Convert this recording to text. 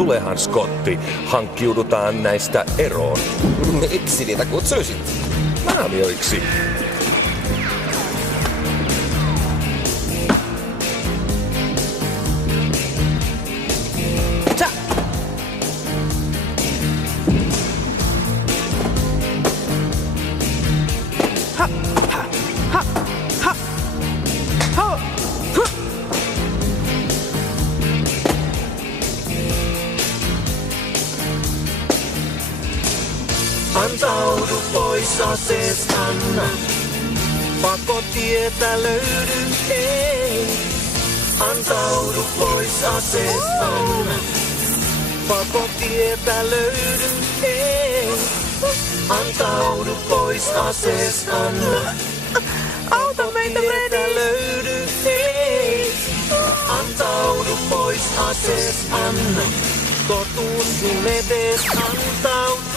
Tulehan Scotti, hankkiudutaan näistä eroon. Miksi niitä kutsuisit? Naamioiksi. Antaudu pois aseesta, anna. Pakotietä löydy, ei. Antaudu pois aseesta, anna. Pakotietä löydy, ei. Antaudu pois aseesta, anna. Auta meitä, Freddy! Löydy, ei. Antaudu pois aseesta, anna. Totuus sun edes antaudu.